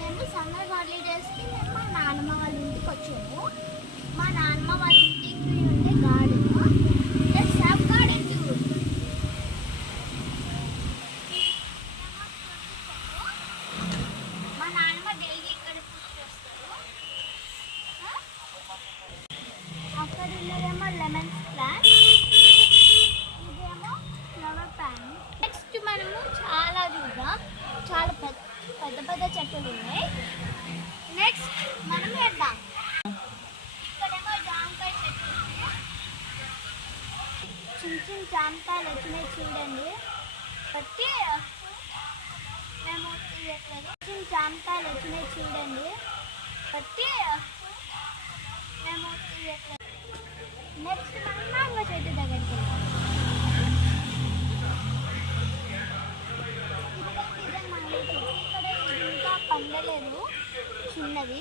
మేము సమ్మర్ హాలిడేస్కి మేము మా నాన్నమ్మ వాళ్ళ ఇంటికి వచ్చాము. మా నాన్నమ్మ వాళ్ళ ఇంటికి ఉండే గార్డెన్ సబ్ గార్డెన్ టూర్. మా నాన్నమ్మ డైలీ ఇక్కడ తీసుకొస్తారు. అక్కడ ఉన్నదేమో లెమన్స్ ప్లాంట్, ఇదేమో ఫ్లవర్ ప్లాంట్. నెక్స్ట్ మనము చాలా చూద్దాం. చాలా పెద్ద పెద్ద చెట్లు ఉన్నాయి. నెక్స్ట్ మనం వెళ్దాం. ఇక్కడేమో జామకాయ చెట్లు ఉన్నాయి. చిన్న చిన్న జామకాయలు వచ్చినాయి చూడండి. బట్టి మేము తీయట్లేదు. చిన్న జామకాయలు వచ్చినాయి చూడండి. బట్టి మేము తీయట్లేదు. నెక్స్ట్ మనం మ్యాంగో చెట్టు దగ్గరికి వెళ్దాం. పండలేదు, చిన్నది.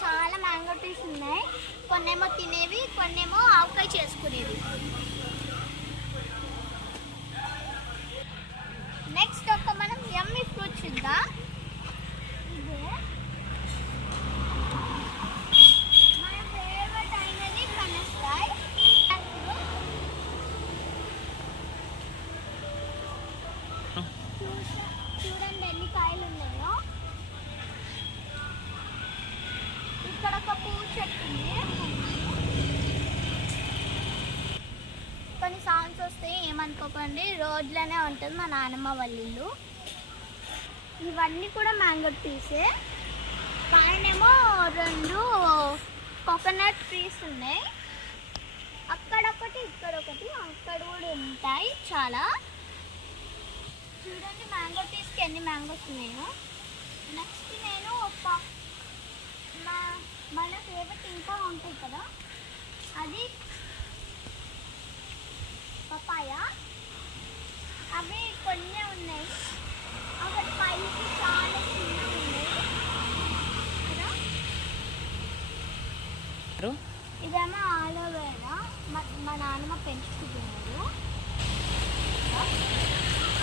చాలా మ్యాంగో ట్రీస్ ఉన్నాయి. కొన్నేమో తినేవి, కొన్నేమో ఆవకాయ చేసుకునేవి. నెక్స్ట్ ఒక మనం యమ్మీ ఫ్రూట్ చూద్దాం. ఇదే మన ఫేవరెట్ అయినది పనసకాయ. చూడండి ఎన్ని కాయలు ఉన్నాయో. ఇక్కడ ఒక పువ్వు చెట్టు ఉంది. కొన్ని సౌండ్స్ వస్తే ఏమనుకోకండి, రోడ్లోనే ఉంటుంది మా నాన్నమ్మ వాళ్ళ ఇల్లు. ఇవన్నీ కూడా మ్యాంగో ట్రీసే. పైనేమో 2 కోకోనట్ ట్రీస్ ఉన్నాయి. అక్కడొకటి, ఇక్కడొకటి, అక్కడ కూడా ఉంటాయి చాలా. చూడండి మ్యాంగో ట్రీస్కి ఎన్ని మ్యాంగోస్ ఉన్నాయో. నెక్స్ట్ నేను మన ఫేవరెట్ ఇంకా ఉంటాయి కదా, అది పపాయ. అవి కొన్ని ఉన్నాయి. ఒకటి పైకి చాలా చిన్నవి ఉన్నాయి కదా. ఇదేమో ఆలోవేరా, మా నాన్నమ్మ పెంచుతున్నారు.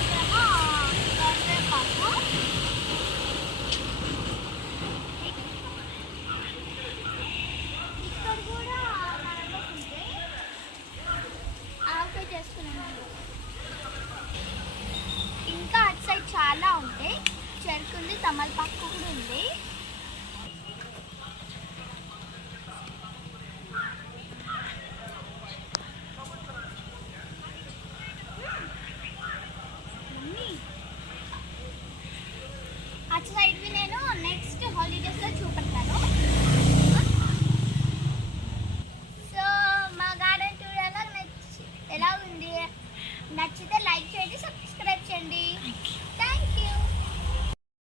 ఇదేమో కరివేపాకు. ఇక్కడ కూడా మ్యాంగోస్ ఉంటాయి. ఆవకాయ చేసుకున్నాను. ఇంకా అటు సైడ్ చాలా ఉంటాయి. చెరుకు ఉంది, తమలపాకు కూడా ఉంది. అటు సైడ్వి నేను నెక్స్ట్ హాలిడేస్లో చూపెడతాను. సో మా గార్డెన్ టూర్ ఎలా ఉంది? నచ్చితే లైక్ చేయండి, సబ్స్క్రైబ్ చేయండి.